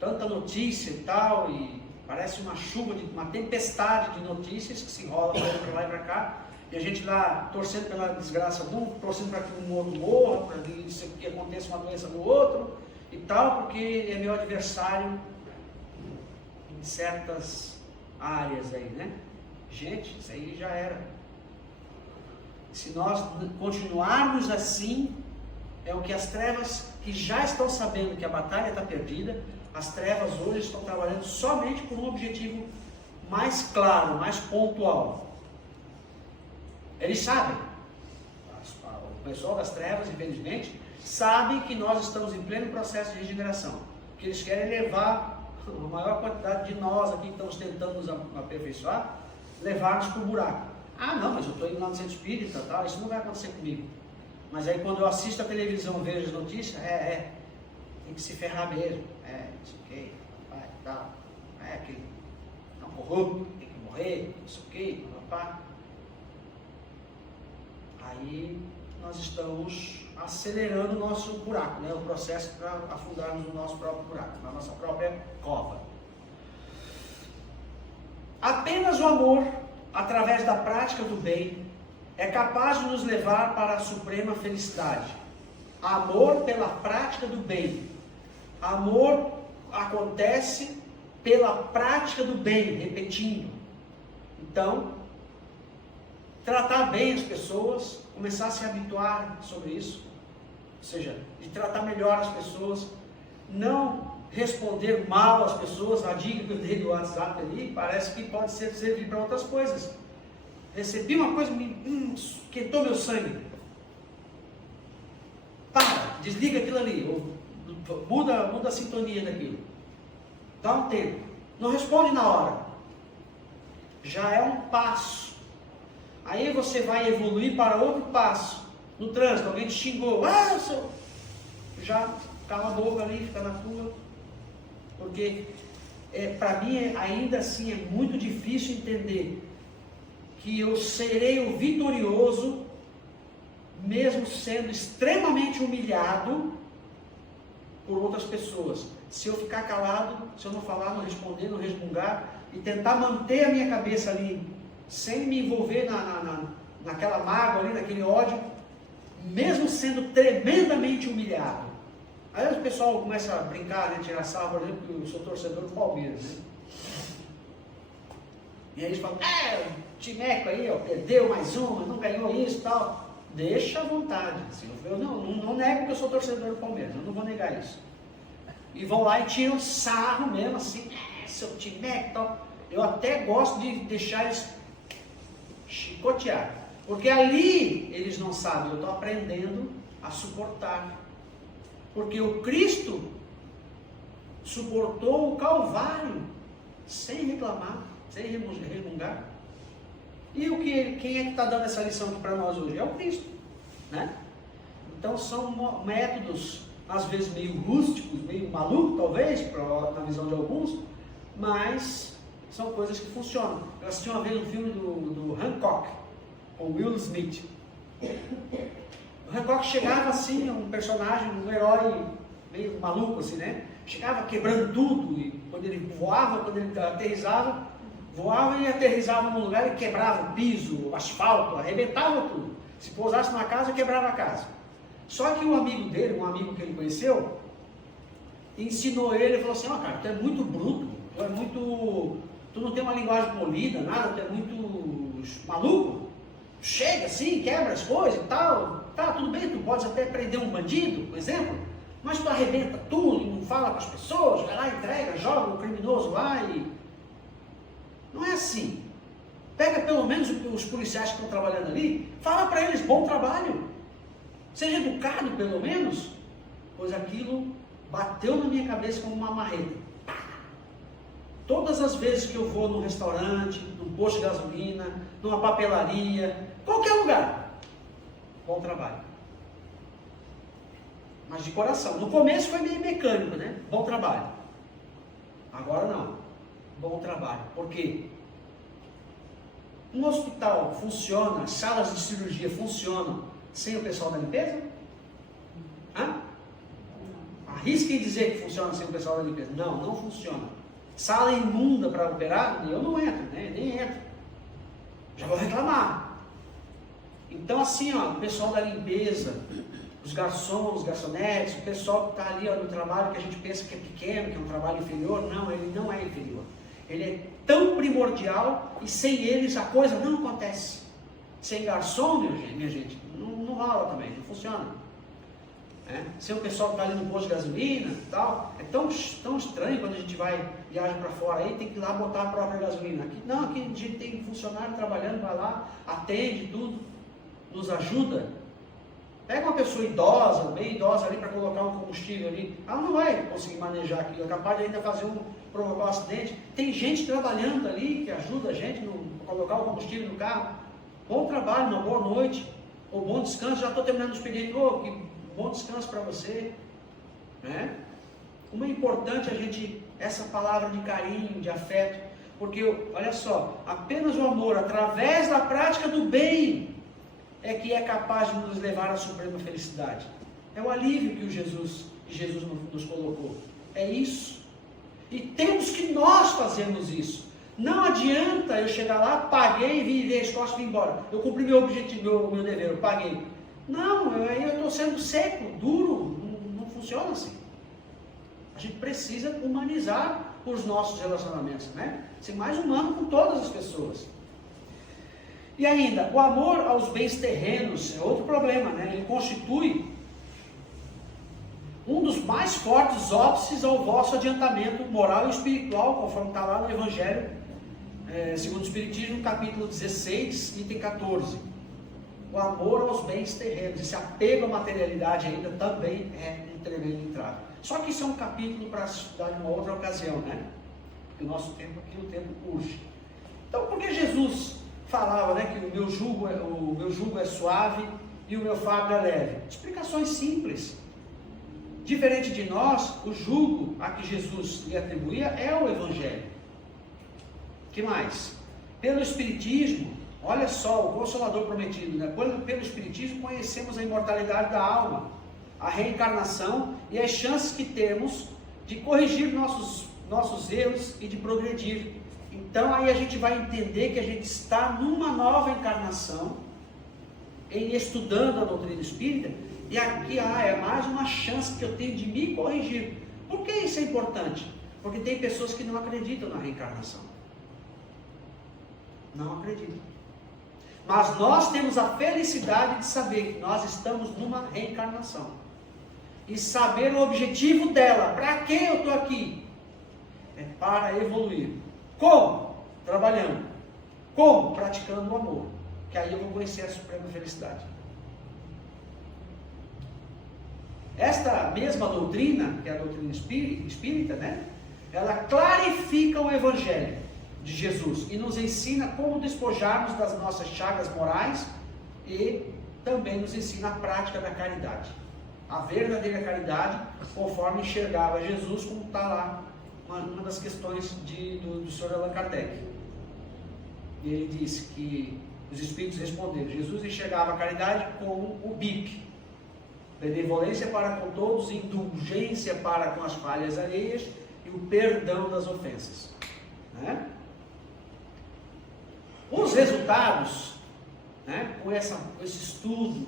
Tanta notícia e tal, e parece uma chuva, uma tempestade de notícias que se enrola para lá e para cá, e a gente lá torcendo pela desgraça de um, torcendo para que um outro morra, para que aconteça uma doença no outro, e tal, porque é meu adversário em certas áreas aí, né? Gente, isso aí já era. Se nós continuarmos assim, é o que as trevas, que já estão sabendo que a batalha está perdida, as trevas hoje estão trabalhando somente por um objetivo mais claro, mais pontual. Eles sabem, o pessoal das trevas, infelizmente, sabe que nós estamos em pleno processo de regeneração, que eles querem levar a maior quantidade de nós aqui que estamos tentando nos aperfeiçoar, levar-nos para o buraco. Ah, não, mas eu estou indo lá no centro espírita, tal, isso não vai acontecer comigo. Mas aí quando eu assisto a televisão, vejo as notícias, tem que se ferrar mesmo, não sei o que, tal, aquele não corrupto, tem que morrer, não sei o que, papá. Aí nós estamos acelerando o nosso buraco, né? O processo para afundarmos no nosso próprio buraco, na nossa própria cova. Apenas o amor, através da prática do bem, é capaz de nos levar para a suprema felicidade. Amor pela prática do bem. Amor acontece pela prática do bem, repetindo. Então, tratar bem as pessoas, começar a se habituar sobre isso, ou seja, de tratar melhor as pessoas, não responder mal às pessoas. A dica que eu dei do WhatsApp ali, parece que pode servir para outras coisas. Recebi uma coisa, esquentou meu sangue. Para, desliga aquilo ali, ou muda a sintonia daquilo. Dá um tempo. Não responde na hora. Já é um passo. Aí você vai evoluir para outro passo. No trânsito, alguém te xingou. Já cala a boca ali, fica na tua. Porque para mim ainda assim é muito difícil entender que eu serei o vitorioso, mesmo sendo extremamente humilhado por outras pessoas. Se eu ficar calado, se eu não falar, não responder, não resmungar, e tentar manter a minha cabeça ali, sem me envolver naquela mágoa ali, naquele ódio, mesmo sendo tremendamente humilhado. Aí o pessoal começa a brincar, né, tirar sarro, por exemplo, que eu sou torcedor do Palmeiras, né? E aí eles falam, o Timeco aí, ó, perdeu mais uma, não ganhou isso e tal. Deixa à vontade. Assim, eu não nego que eu sou torcedor do Palmeiras, eu não vou negar isso. E vão lá e tiram sarro mesmo, assim, seu Timeco e tal. Eu até gosto de deixar eles chicotear. Porque ali eles não sabem, eu estou aprendendo a suportar. Porque o Cristo suportou o Calvário sem reclamar, sem resmungar. E quem é que está dando essa lição aqui para nós hoje? É o Cristo, né? Então são métodos, às vezes meio rústicos, meio malucos talvez, na visão de alguns, mas são coisas que funcionam. Eu assisti uma vez um filme do Hancock, com Will Smith. O Hancock chegava assim, um personagem, um herói meio maluco assim, né? chegava quebrando tudo, e quando ele voava, quando ele aterrissava, voava e aterrissava num lugar e quebrava o piso, o asfalto, arrebentava tudo. Se pousasse numa casa, quebrava a casa. Só que um amigo dele, um amigo que ele conheceu, ensinou ele e falou assim: ó, cara, tu é muito bruto, tu não tem uma linguagem polida, nada, tu é muito maluco. Chega assim, quebra as coisas e tal, tá, tudo bem, tu podes até prender um bandido, por exemplo, mas tu arrebenta tudo, não fala com as pessoas, vai lá, entrega, joga o criminoso lá e... Não é assim. Pega pelo menos os policiais que estão trabalhando ali, fala para eles, bom trabalho, seja educado pelo menos, pois aquilo bateu na minha cabeça como uma marreta. Todas as vezes que eu vou num restaurante, num posto de gasolina, numa papelaria, qualquer lugar, bom trabalho. Mas de coração. No começo foi meio mecânico, né? Bom trabalho. Agora não. Bom trabalho. Por quê? Um hospital funciona, as salas de cirurgia funcionam sem o pessoal da limpeza? Hã? Arrisquem dizer que funciona sem o pessoal da limpeza. Não, não funciona. Sala imunda para operar, eu não entro, né? Nem entro. Já vou reclamar. Então assim, ó, o pessoal da limpeza, os garçons, os garçonetes, o pessoal que está ali ó, no trabalho que a gente pensa que é pequeno, que é um trabalho inferior, não, ele não é inferior. Ele é tão primordial e sem eles a coisa não acontece. Sem garçom, minha gente, não rola também, não funciona. Sem o pessoal que está ali no posto de gasolina e tal, é tão estranho quando a gente viaja para fora aí, tem que ir lá botar a própria gasolina. Aqui não, aqui a gente tem funcionário trabalhando, vai lá, atende tudo, nos ajuda. Pega uma pessoa idosa, bem idosa ali para colocar um combustível ali, ela não vai conseguir manejar aquilo, é capaz de ainda provocar um acidente. Tem gente trabalhando ali que ajuda a gente a colocar o combustível no carro. Bom trabalho, uma boa noite, ou bom descanso, já estou terminando o expediente, bom descanso para você. Né? Como é importante a gente, essa palavra de carinho, de afeto, porque, olha só, apenas o amor, através da prática do bem, é que é capaz de nos levar à suprema felicidade. É o alívio que Jesus nos colocou. É isso. E temos que nós fazermos isso. Não adianta eu chegar lá, paguei, virei as costas e vim embora. Eu cumpri meu objetivo, meu dever, eu paguei. Não, aí eu estou sendo seco, duro, não funciona assim. A gente precisa humanizar os nossos relacionamentos, né? Ser mais humano com todas as pessoas. E ainda, o amor aos bens terrenos é outro problema, né? Ele constitui um dos mais fortes óbices ao vosso adiantamento moral e espiritual, conforme está lá no Evangelho, segundo o Espiritismo, capítulo 16, item 14. O amor aos bens terrenos, esse apego à materialidade ainda também é um tremendo entrave. Só que isso é um capítulo para se estudar em uma outra ocasião, né? Porque o nosso tempo aqui, o tempo urge. Então, por que Jesus falava, né, que o meu jugo é suave e o meu fardo é leve? Explicações simples. Diferente de nós, o jugo a que Jesus lhe atribuía é o Evangelho. Que mais? Pelo Espiritismo, olha só, o Consolador prometido, né? Pelo Espiritismo conhecemos a imortalidade da alma, a reencarnação e as chances que temos de corrigir nossos erros e de progredir. Então aí a gente vai entender que a gente está numa nova encarnação, estudando a doutrina espírita, e aqui é mais uma chance que eu tenho de me corrigir. Por que isso é importante? Porque tem pessoas que não acreditam na reencarnação. Não acreditam. Mas nós temos a felicidade de saber que nós estamos numa reencarnação. E saber o objetivo dela. Para que eu estou aqui? É para evoluir. Como? Trabalhando. Como? Praticando o amor. Que aí eu vou conhecer a suprema felicidade. Esta mesma doutrina, que é a doutrina espírita, né? Ela clarifica o Evangelho de Jesus e nos ensina como despojarmos das nossas chagas morais e também nos ensina a prática da caridade. A verdadeira caridade, conforme enxergava Jesus, como está lá uma das questões do Sr. Allan Kardec. E ele disse que os espíritos responderam, Jesus enxergava a caridade como o BIP. benevolência para com todos, indulgência para com as falhas alheias e o perdão das ofensas. Né? Os resultados, né, com esse estudo,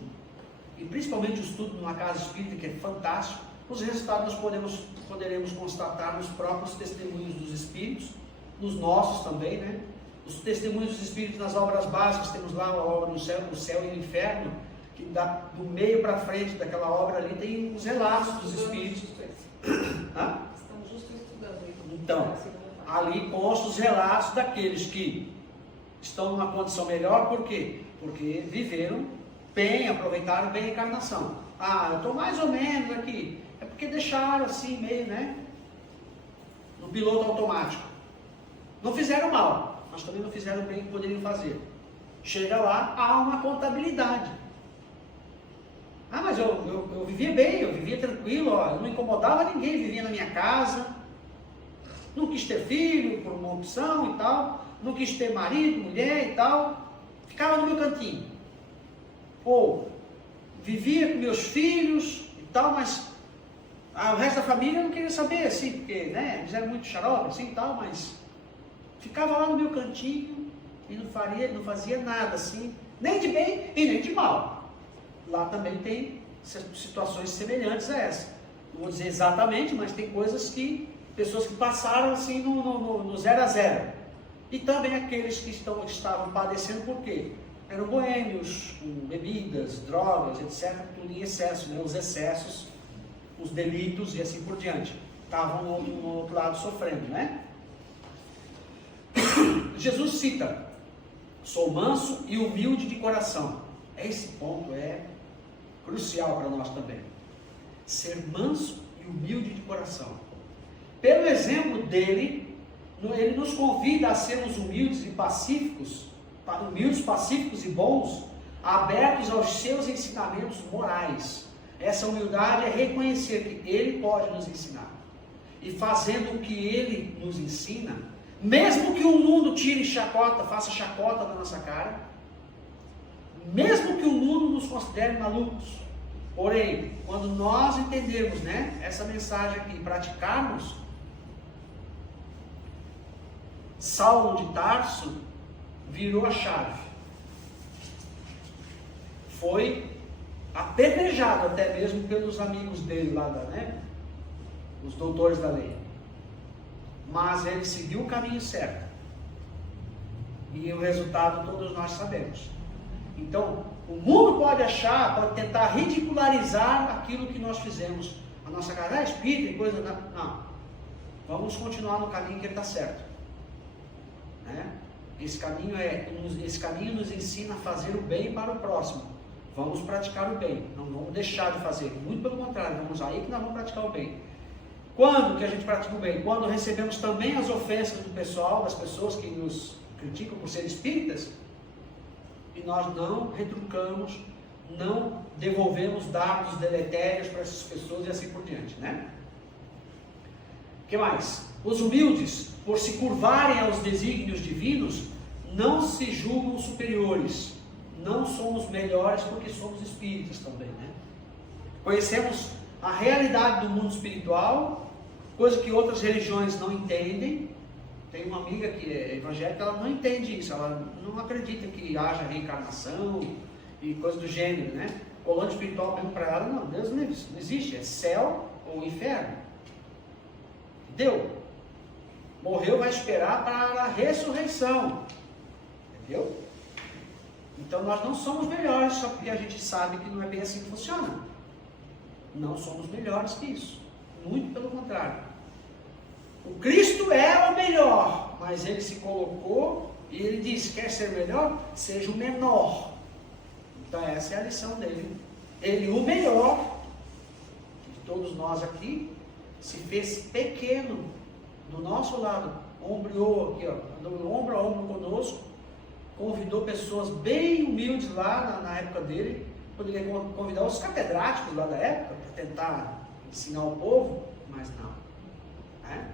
e principalmente o estudo numa casa espírita, que é fantástico, os resultados nós poderemos constatar nos próprios testemunhos dos espíritos, nos nossos também, né? Os testemunhos dos espíritos nas obras básicas, temos lá a obra no céu e no inferno, que dá do meio para frente daquela obra ali, tem os relatos dos espíritos. Estamos justo estudando aí. Então, ali constam os relatos daqueles que estão numa condição melhor, por quê? Porque viveram bem, aproveitaram bem a encarnação. Ah, eu estou mais ou menos aqui. É porque deixaram assim, meio, né? No piloto automático. Não fizeram mal, mas também não fizeram bem o que poderiam fazer. Chega lá, há uma contabilidade. Ah, mas eu vivia bem, eu vivia tranquilo, ó, eu não incomodava ninguém, vivia na minha casa, não quis ter filho por uma opção e tal, não quis ter marido, mulher e tal, ficava no meu cantinho. Ou vivia com meus filhos e tal, mas o resto da família eu não queria saber, assim, porque, né, eles eram muito xarope, assim e tal, mas ficava lá no meu cantinho e não fazia nada, assim, nem de bem e nem de mal. Lá também tem situações semelhantes a essa. Não vou dizer exatamente, mas tem coisas que, pessoas que passaram assim no 0 a 0. E também aqueles que estavam padecendo, por quê? Eram boêmios, com bebidas, drogas, etc. Tudo em excesso, né? Os excessos, os delitos e assim por diante. Estavam no outro lado sofrendo, né? Jesus cita: sou manso e humilde de coração. Esse ponto é crucial para nós também. Ser manso e humilde de coração. Pelo exemplo dele, ele nos convida a sermos humildes, pacíficos e bons, abertos aos seus ensinamentos morais. Essa humildade é reconhecer que ele pode nos ensinar. E fazendo o que ele nos ensina, mesmo que o mundo faça chacota na nossa cara, mesmo que o mundo nos considere malucos, porém, quando nós entendermos, né, essa mensagem aqui e praticarmos, Saulo de Tarso virou a chave. Foi apedrejado até mesmo pelos amigos dele lá, os doutores da lei. Mas ele seguiu o caminho certo. E o resultado todos nós sabemos. Então, o mundo pode tentar ridicularizar aquilo que nós fizemos. A nossa cara é espírita e coisa... Não. Vamos continuar no caminho que ele está certo. Né? Esse caminho nos ensina a fazer o bem para o próximo. Vamos praticar o bem. Não vamos deixar de fazer. Muito pelo contrário, vamos aí que nós vamos praticar o bem. Quando que a gente pratica o bem? Quando recebemos também as ofensas do pessoal, das pessoas que nos criticam por ser espíritas, e nós não retrucamos, não devolvemos dados deletérios para essas pessoas e assim por diante, né? O que mais? Os humildes, por se curvarem aos desígnios divinos, não se julgam superiores. Não somos melhores porque somos espíritas também, né? Conhecemos a realidade do mundo espiritual, coisa que outras religiões não entendem. Tem uma amiga que é evangélica, ela não entende isso, ela não acredita que haja reencarnação e coisa do gênero, né? O plano espiritual mesmo para ela, não, Deus não existe, é céu ou inferno. Entendeu? Morreu, vai esperar para a ressurreição. Entendeu? Então nós não somos melhores só porque a gente sabe que não é bem assim que funciona. Não somos melhores que isso. Muito pelo contrário. O Cristo é o melhor, mas ele se colocou e ele disse: quer ser melhor? Seja o menor. Então essa é a lição dele. Ele, o melhor de todos nós aqui, se fez pequeno do nosso lado, ombreou aqui, ó, andou ombro a ombro conosco, convidou pessoas bem humildes lá na época dele, poderia convidar os catedráticos lá da época para tentar ensinar o povo, mas não. Né?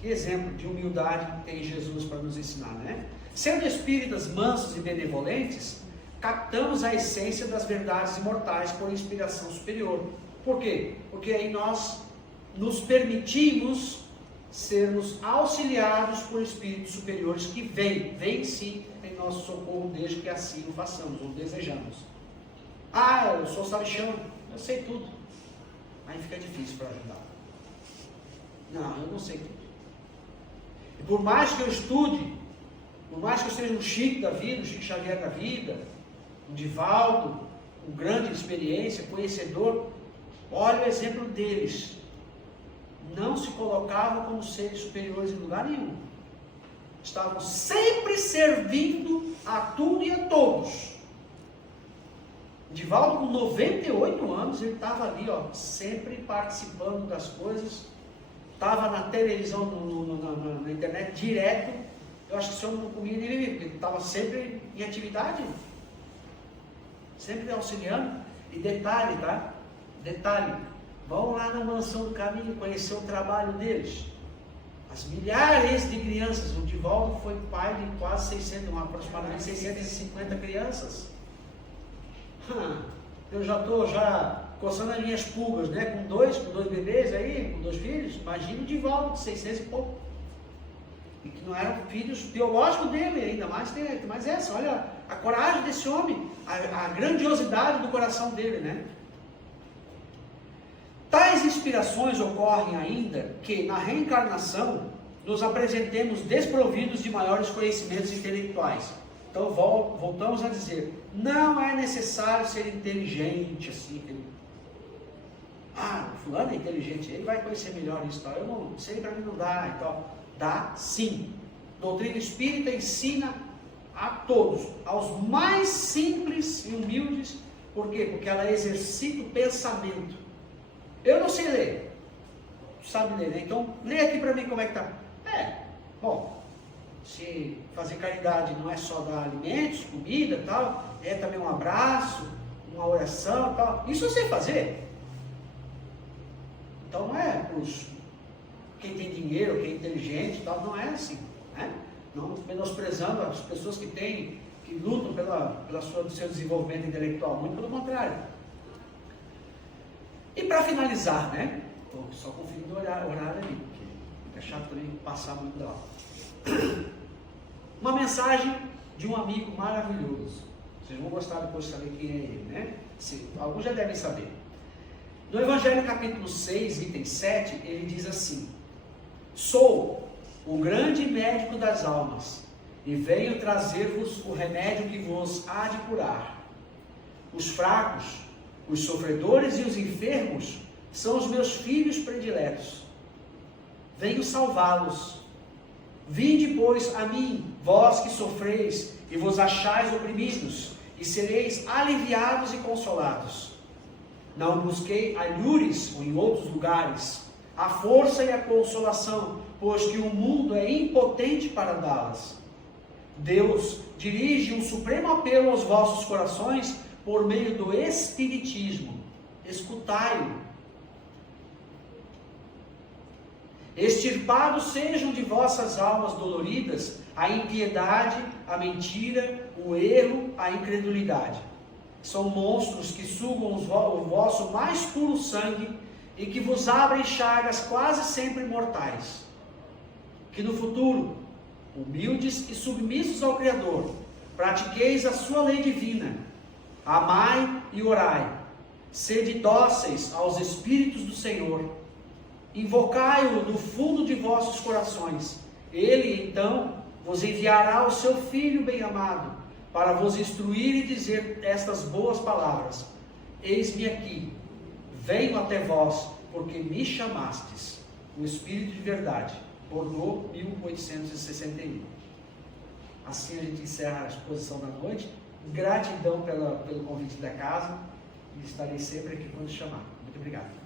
Que exemplo de humildade tem Jesus para nos ensinar, né? Sendo espíritas mansos e benevolentes, captamos a essência das verdades imortais por inspiração superior. Por quê? Porque aí nós nos permitimos sermos auxiliados por espíritos superiores que vêm sim em nosso socorro, desde que assim o façamos, ou desejamos. Ah, o senhor sabe chão, eu sei tudo. Aí fica difícil para ajudar. Não, eu não sei tudo. E por mais que eu estude, por mais que eu seja um Chico da vida, um Chico Xavier da vida, um Divaldo, com grande experiência, conhecedor, olha o exemplo deles. Não se colocavam como seres superiores em lugar nenhum. Estavam sempre servindo a tudo e a todos. Divaldo, com 98 anos, ele estava ali, sempre participando das coisas. Estava na televisão, na internet, direto. Eu acho que o senhor não comia nem bebia, porque ele estava sempre em atividade. Sempre auxiliando. E detalhe, tá? Detalhe. Vão lá na Mansão do Caminho conhecer o trabalho deles. As milhares de crianças. O Divaldo foi pai de quase 600, aproximadamente 650 crianças. Eu já estou coçando as minhas pulgas, né? Com dois bebês aí, com 2 filhos. Imagina o Divaldo de 600 e pouco. E que não eram filhos biológicos dele, ainda mais tem mais essa. Olha a coragem desse homem, a grandiosidade do coração dele, né? Tais inspirações ocorrem ainda que, na reencarnação, nos apresentemos desprovidos de maiores conhecimentos intelectuais. Então, voltamos a dizer, não é necessário ser inteligente, assim. Fulano é inteligente, ele vai conhecer melhor isso, tal. Eu não sei, para mim não dá, e tal. Dá, sim. Doutrina espírita ensina a todos, aos mais simples e humildes. Por quê? Porque ela exercita o pensamento. Eu não sei ler. Tu sabe ler, né? Então, lê aqui para mim como é que tá. Bom, se fazer caridade não é só dar alimentos, comida e tal, é também um abraço, uma oração e tal. Isso eu sei fazer. Então não é para quem tem dinheiro, quem é inteligente e tal, não é assim, né? Não menosprezando as pessoas que lutam pelo seu desenvolvimento intelectual, muito pelo contrário. E para finalizar, né? Estou só conferindo o horário ali, porque fica chato também passar muito da hora. Uma mensagem de um amigo maravilhoso. Vocês vão gostar depois de saber quem é ele, né? Alguns já devem saber. No Evangelho capítulo 6, item 7, ele diz assim: sou o grande médico das almas, e venho trazer-vos o remédio que vos há de curar. Os fracos, os sofredores e os enfermos são os meus filhos prediletos. Venho salvá-los. Vinde, pois, a mim, vós que sofreis e vos achais oprimidos, e sereis aliviados e consolados. Não busquei alhures ou em outros lugares a força e a consolação, pois que o mundo é impotente para dá-las. Deus dirige um supremo apelo aos vossos corações por meio do Espiritismo. Escutai-o. Extirpados sejam de vossas almas doloridas a impiedade, a mentira, o erro, a incredulidade. São monstros que sugam o vosso mais puro sangue e que vos abrem chagas quase sempre mortais. Que no futuro, humildes e submissos ao Criador, pratiqueis a sua lei divina. Amai e orai. Sede dóceis aos Espíritos do Senhor. Invocai-o no fundo de vossos corações. Ele, então, vos enviará o seu Filho bem-amado, para vos instruir e dizer estas boas palavras: eis-me aqui, venho até vós, porque me chamastes. O Espírito de Verdade, Bordeaux, 1861. Assim a gente encerra a exposição da noite. Gratidão pelo convite da casa, e estarei sempre aqui quando chamar. Muito obrigado.